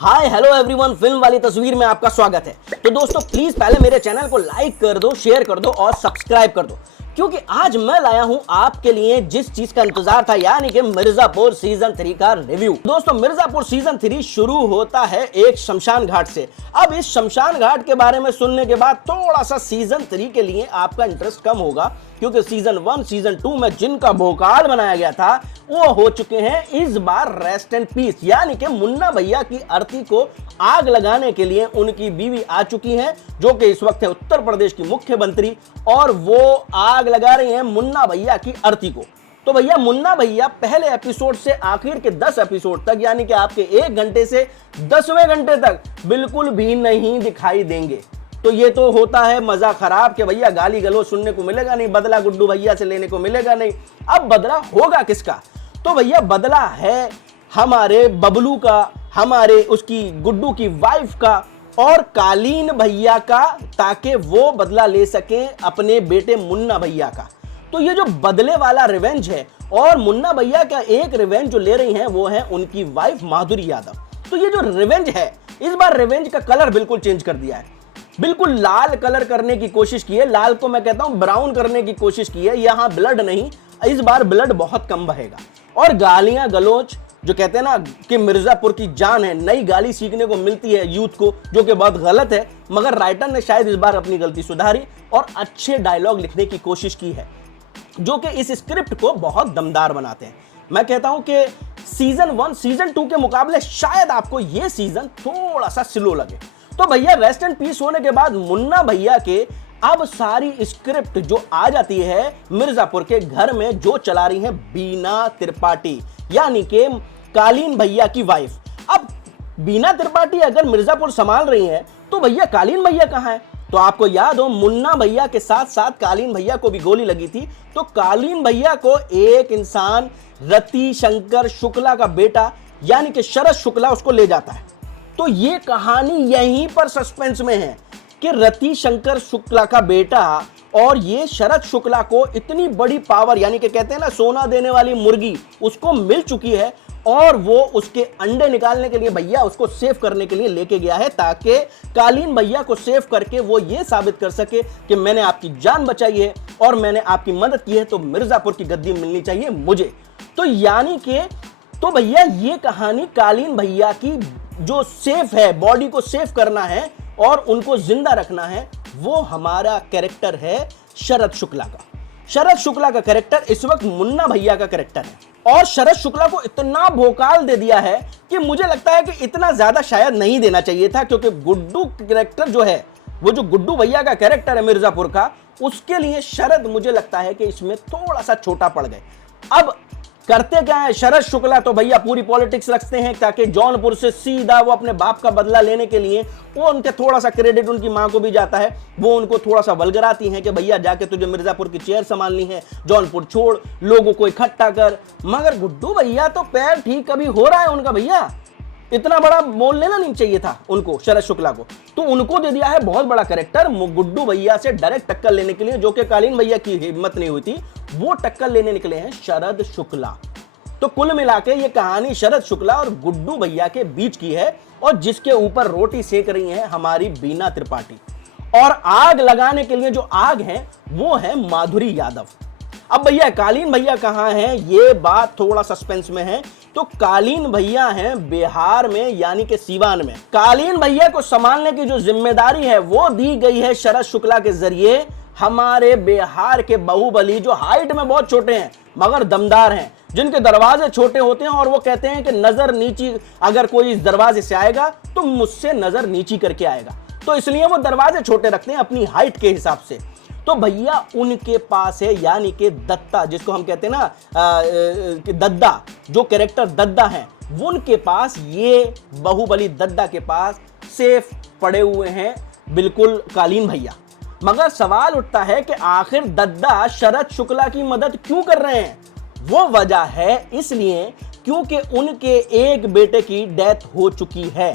Hi hello everyone, film वाली तस्वीर में आपका स्वागत है। तो दोस्तों प्लीज पहले मेरे चैनल को लाइक कर दो, शेयर कर दो और सब्सक्राइब कर दो, क्योंकि आज मैं लाया हूं आपके लिए जिस चीज का इंतजार था, यानी कि मिर्जापुर सीजन 3 का रिव्यू। दोस्तों मिर्जापुर सीजन 3 शुरू होता है एक शमशान घाट से। अब इस शमशान घाट के बारे में सुनने के बाद थोड़ा सा सीजन 3 के लिए आपका इंटरेस्ट कम होगा, क्योंकि सीजन 1 सीजन 2 में जिनका भोकाल बनाया गया था वो हो चुके हैं इस बार रेस्ट एंड पीस, यानी कि मुन्ना भैया की अर्थी को आग लगाने के लिए उनकी बीवी आ चुकी है, जो कि इस वक्त है उत्तर प्रदेश की मुख्यमंत्री, और वो आग लगा रही हैं मुन्ना भैया की अर्थी को। तो भैया मुन्ना भैया पहले एपिसोड से आखिर के 10 एपिसोड तक, यानी कि आपके 1 घंटे से 10वें घंटे तक बिल्कुल भी नहीं दिखाई देंगे। तो ये तो होता है मजा खराब कि भैया गाली गलौज सुनने को मिलेगा नहीं, बदला गुड्डू भैया से लेने को मिलेगा नहीं। अब बदला होगा किसका? तो भैया बदला है हमारे बबलू का, हमारे उसकी गुड्डू की वाइफ का और कालीन भैया का, ताकि वो बदला ले सके अपने बेटे मुन्ना भैया का। तो ये जो बदले वाला रिवेंज है, और मुन्ना भैया का एक रिवेंज जो ले रही हैं वो है उनकी वाइफ माधुरी यादव। तो ये जो रिवेंज है, इस बार रिवेंज का कलर बिल्कुल चेंज कर दिया है, बिल्कुल लाल कलर करने की कोशिश की है। लाल को मैं कहता हूं ब्राउन करने की कोशिश की है। यहां ब्लड नहीं, इस बार ब्लड बहुत कम बहेगा। और गालियां गलोच जो कहते हैं ना कि मिर्जापुर की जान है, नई गाली सीखने को मिलती है यूथ को, जो कि बहुत गलत है, मगर राइटर ने शायद इस बार अपनी गलती सुधारी और अच्छे डायलॉग लिखने की कोशिश की है, जो कि इस स्क्रिप्ट को बहुत दमदार बनाते हैं। मैं कहता हूं कि सीजन 1 सीजन 2 के मुकाबले शायद आपको यह सीजन थोड़ा सा स्लो लगे। तो भैया रेस्ट एंड पीस होने के बाद मुन्ना भैया के अब सारी स्क्रिप्ट जो आ जाती है मिर्जापुर के घर में, जो चला रही है बीना त्रिपाठी, यानी कि कालीन भैया की वाइफ। अब बीना त्रिपाठी अगर मिर्जापुर संभाल रही है तो भैया कालीन भैया कहां है? तो आपको याद हो मुन्ना भैया के साथ साथ कालीन भैया को भी गोली लगी थी। तो कालीन भैया को एक इंसान रति शंकर शुक्ला का बेटा, यानी कि शरद शुक्ला, उसको ले जाता है। तो ये कहानी यहीं पर सस्पेंस में है कि रति शंकर शुक्ला का बेटा और ये शरद शुक्ला को इतनी बड़ी पावर, यानी कि कहते हैं ना सोना देने वाली मुर्गी, उसको मिल चुकी है, और वो उसके अंडे निकालने के लिए भैया उसको सेव करने के लिए लेके गया है, ताकि कालीन भैया को सेव करके वो ये साबित कर सके कि मैंने आपकी जान बचाई है और मैंने आपकी मदद की है, तो मिर्जापुर की गद्दी मिलनी चाहिए मुझे। तो यानी कि तो भैया ये कहानी कालीन भैया की जो सेफ है, बॉडी को सेफ करना है और उनको जिंदा रखना है, वो हमारा कैरेक्टर है शरद शुक्ला का। शरद शुक्ला का कैरेक्टर इस वक्त मुन्ना भैया का कैरेक्टर है, और शरद शुक्ला को इतना भोकाल दे दिया है कि मुझे लगता है कि इतना ज्यादा शायद नहीं देना चाहिए था, क्योंकि गुड्डू कैरेक्टर जो है, वो जो गुड्डू भैया का कैरेक्टर है मिर्जापुर का, उसके लिए शरद मुझे लगता है कि इसमें थोड़ा सा छोटा पड़ गए। अब करते क्या है शरद शुक्ला, तो भैया पूरी पॉलिटिक्स रखते हैं, ताकि जौनपुर से सीधा वो अपने बाप का बदला लेने के लिए, वो उनके थोड़ा सा क्रेडिट उनकी मां को भी जाता है, वो उनको थोड़ा सा वल्गराती हैं कि भैया जाके तुझे मिर्जापुर की चेयर संभालनी है, जौनपुर छोड़, लोगों को इकट्ठा कर। मगर गुड्डू भैया तो पैर ठीक कभी हो रहा है उनका, भैया इतना बड़ा मोल लेना नहीं चाहिए था उनको, शरद शुक्ला को। तो उनको दे दिया है बहुत बड़ा कैरेक्टर गुड्डू भैया से डायरेक्ट टक्कर लेने के लिए, जो कि कालीन भैया की हिम्मत नहीं हुई थी, वो टक्कर लेने निकले हैं शरद शुक्ला। तो कुल मिला के ये कहानी शरद शुक्ला और गुड्डू भैया के बीच की है, और जिसके ऊपर रोटी सेक रही है हमारी बीना त्रिपाठी, और आग लगाने के लिए जो आग है वो है माधुरी यादव। अब भैया कालीन भैया कहां हैं, ये बात थोड़ा सस्पेंस में है। तो कालीन भैया हैं बिहार में, यानी कि सीवान में। कालीन भैया को संभालने की जो जिम्मेदारी है वो दी गई है शरद शुक्ला के जरिए हमारे बिहार के बाहुबली, जो हाइट में बहुत छोटे हैं मगर दमदार हैं, जिनके दरवाजे छोटे होते हैं, और वो कहते हैं कि नजर नीची, अगर कोई इस दरवाजे से आएगा तो मुझसे नजर नीची करके आएगा, तो इसलिए वो दरवाजे छोटे रखते हैं अपनी हाइट के हिसाब से। तो भैया उनके पास है, यानी कि दत्ता, जिसको हम कहते हैं ना दद्दा, जो कैरेक्टर दद्दा है, उनके पास, ये बाहुबली दद्दा के पास सेफ पड़े हुए हैं बिल्कुल कालीन भैया। मगर सवाल उठता है कि आखिर दद्दा शरद शुक्ला की मदद क्यों कर रहे हैं? वो वजह है इसलिए क्योंकि उनके एक बेटे की डेथ हो चुकी है,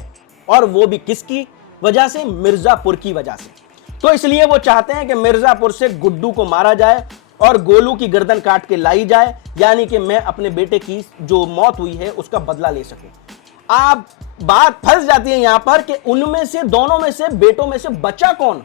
और वो भी किसकी वजह से? मिर्जापुर की वजह से। तो इसलिए वो चाहते हैं कि मिर्जापुर से गुड्डू को मारा जाए और गोलू की गर्दन काट के लाई जाए, यानी कि मैं अपने बेटे की जो मौत हुई है उसका बदला ले सकूं। आप बात फंस जाती है यहां पर कि उनमें से दोनों में से बेटों में से बचा कौन।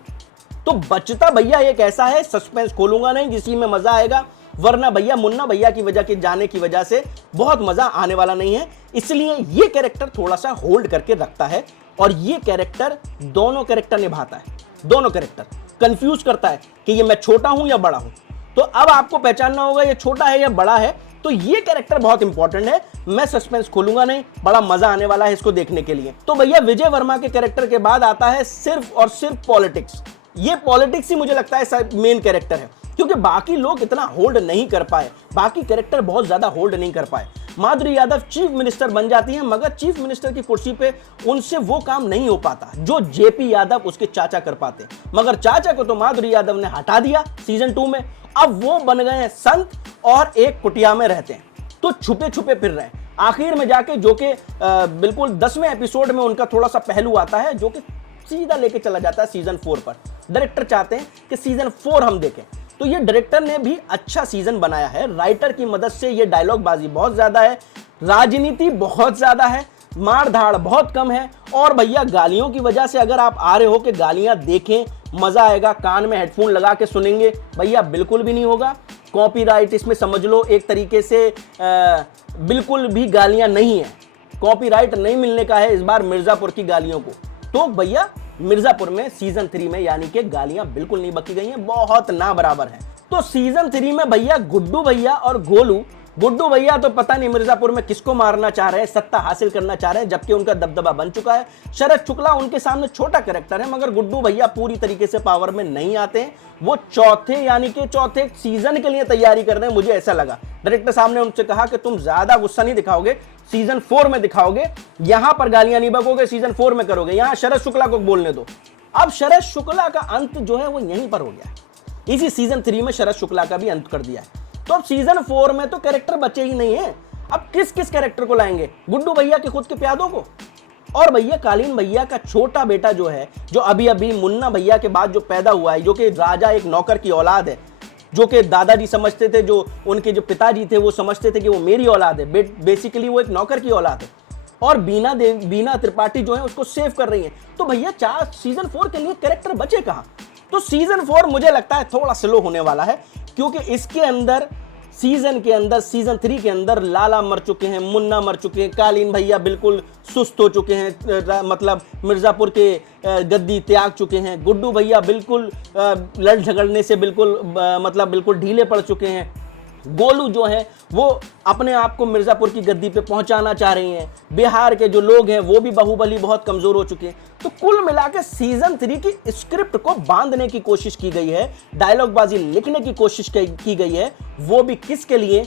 तो बचता भैया एक ऐसा है, सस्पेंस खोलूंगा नहीं, जिसी में मजा आएगा, वरना भैया मुन्ना भैया की वजह के जाने की वजह से बहुत मजा आने वाला नहीं है। इसलिए ये कैरेक्टर थोड़ा सा होल्ड करके रखता है और ये कैरेक्टर दोनों कैरेक्टर निभाता है, दोनों कैरेक्टर कंफ्यूज करता है कि ये मैं छोटा हूं या बड़ा हूं। तो अब आपको पहचानना होगा ये छोटा है या बड़ा है। तो ये कैरेक्टर बहुत इंपॉर्टेंट है, मैं सस्पेंस खोलूंगा नहीं, बड़ा मजा आने वाला है इसको देखने के लिए। तो भैया विजय वर्मा के कैरेक्टर के बाद आता है सिर्फ और सिर्फ पॉलिटिक्स। ये पॉलिटिक्स ही मुझे लगता है मेन कैरेक्टर है, क्योंकि बाकी लोग इतना होल्ड नहीं कर पाए, बाकी कैरेक्टर बहुत ज्यादा होल्ड नहीं कर पाए। माधुरी यादव चीफ मिनिस्टर बन जाती हैं, मगर चीफ मिनिस्टर की कुर्सी पे उनसे वो काम नहीं हो पाता जो जेपी यादव उसके चाचा कर पाते। मगर चाचा को तो माधुरी यादव ने हटा दिया सीजन 2 में, अब वो बन गए हैं संत और एक कुटिया में रहते हैं, तो छुपे छुपे फिर रहे हैं। आखिर में जाके जो कि बिल्कुल 10वें एपिसोड में उनका थोड़ा सा पहलू आता है, जो कि सीधा लेके चला जाता है सीजन 4 पर। डायरेक्टर चाहते हैं कि सीजन 4 हम देखें, तो ये डायरेक्टर ने भी अच्छा सीजन बनाया है। राइटर की मदद से ये डायलॉग बाजी बहुत ज्यादा है, राजनीति बहुत ज्यादा है, मार धाड़ बहुत कम है। और भैया गालियों की वजह से अगर आप आ रहे हो कि गालियां देखें मजा आएगा, कान में हेडफोन लगा के सुनेंगे, भैया बिल्कुल भी नहीं होगा। कॉपीराइट इसमें समझ लो एक तरीके से बिल्कुल भी गालियां नहीं है, कॉपीराइट नहीं मिलने का है इस बार मिर्जापुर की गालियों को। तो भैया मिर्जापुर में सीजन 3 में यानी कि गालियां बिल्कुल नहीं बकी गई हैं, बहुत ना बराबर है। तो सीजन 3 में भैया गुड्डू भैया और गोलू, गुड्डू भैया तो पता नहीं मिर्जापुर में किसको मारना चाह रहे हैं, सत्ता हासिल करना चाह रहे हैं, जबकि उनका दबदबा बन चुका है। शरद शुक्ला उनके सामने छोटा कैरेक्टर है, मगर गुड्डू भैया पूरी तरीके से पावर में नहीं आते हैं। वो चौथे सीजन के लिए तैयारी कर रहे हैं, मुझे ऐसा लगा। डायरेक्टर साहब ने उनसे कहा कि तुम ज्यादा गुस्सा नहीं दिखाओगे, सीजन 4 में दिखाओगे, यहां पर गालियां नहीं बकोगे, सीजन 4 में करोगे, यहां शरद शुक्ला को बोलने दो। अब शरद शुक्ला का अंत जो है वो यहीं पर हो गया है, इसी सीजन 3 में शरद शुक्ला का भी अंत कर दिया है। तो अब सीजन 4 में तो कैरेक्टर बचे ही नहीं है, अब किस किस कैरेक्टर को लाएंगे? गुड्डू भैया के खुद के प्यादों को, और भैया कालीन भैया का छोटा बेटा जो है, जो अभी अभी मुन्ना भैया के बाद जो पैदा हुआ है, जो कि राजा एक नौकर की औलाद है, जो कि दादाजी समझते थे, जो उनके जो पिताजी थे वो समझते थे कि वो मेरी औलाद है, बेसिकली वो एक नौकर की औलाद है। और बीना त्रिपाठी जो है उसको सेव कर रही है। तो भैया सीजन 4 के लिए कैरेक्टर बचे कहां? तो सीजन 4 मुझे लगता है थोड़ा स्लो होने वाला है, क्योंकि इसके अंदर सीजन 3 के अंदर लाला मर चुके हैं, मुन्ना मर चुके हैं, कालीन भैया बिल्कुल सुस्त हो चुके हैं, मतलब मिर्जापुर के गद्दी त्याग चुके हैं, गुड्डू भैया बिल्कुल लड़ झगड़ने से बिल्कुल ढीले पड़ चुके हैं, गोलू जो है वो अपने आप को मिर्जापुर की गद्दी पे पहुंचाना चाह रही हैं, बिहार के जो लोग हैं वो भी बाहुबली बहुत कमजोर हो चुके हैं। तो कुल मिलाकर सीजन 3 की स्क्रिप्ट को बांधने की कोशिश की गई है, डायलॉग बाजी लिखने की कोशिश की गई है, वो भी किसके लिए?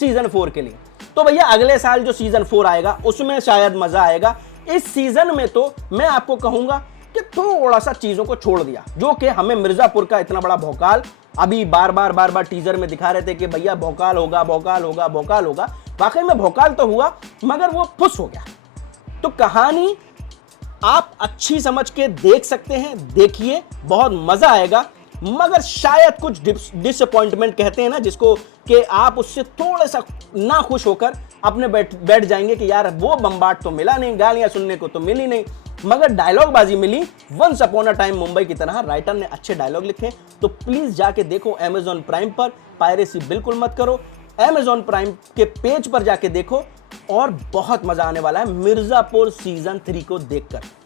सीजन 4 के लिए। तो भैया अगले साल जो सीजन 4 आएगा उसमें शायद मजा आएगा। इस सीजन में तो मैं आपको कहूंगा कि थोड़ा सा चीजों को छोड़ दिया, जो कि हमें मिर्जापुर का इतना बड़ा भौकाल अभी बार बार टीजर में दिखा रहे थे कि भैया भौकाल होगा। वाकई में भौकाल तो हुआ, मगर वो फुस हो गया। तो कहानी आप अच्छी समझ के देख सकते हैं, देखिए बहुत मजा आएगा, मगर शायद कुछ डिसअपॉइंटमेंट कहते हैं ना जिसको, कि आप उससे थोड़ा सा ना खुश होकर अपने बैठ जाएंगे कि यार वो बम्बाट तो मिला नहीं, गालियां सुनने को तो मिली नहीं, मगर डायलॉग बाजी मिली। Once upon a time Mumbai की तरह राइटर ने अच्छे डायलॉग लिखे। तो प्लीज जाके देखो अमेजॉन प्राइम पर, पायरेसी बिल्कुल मत करो, अमेजॉन प्राइम के पेज पर जाके देखो, और बहुत मजा आने वाला है मिर्जापुर सीजन 3 को देखकर।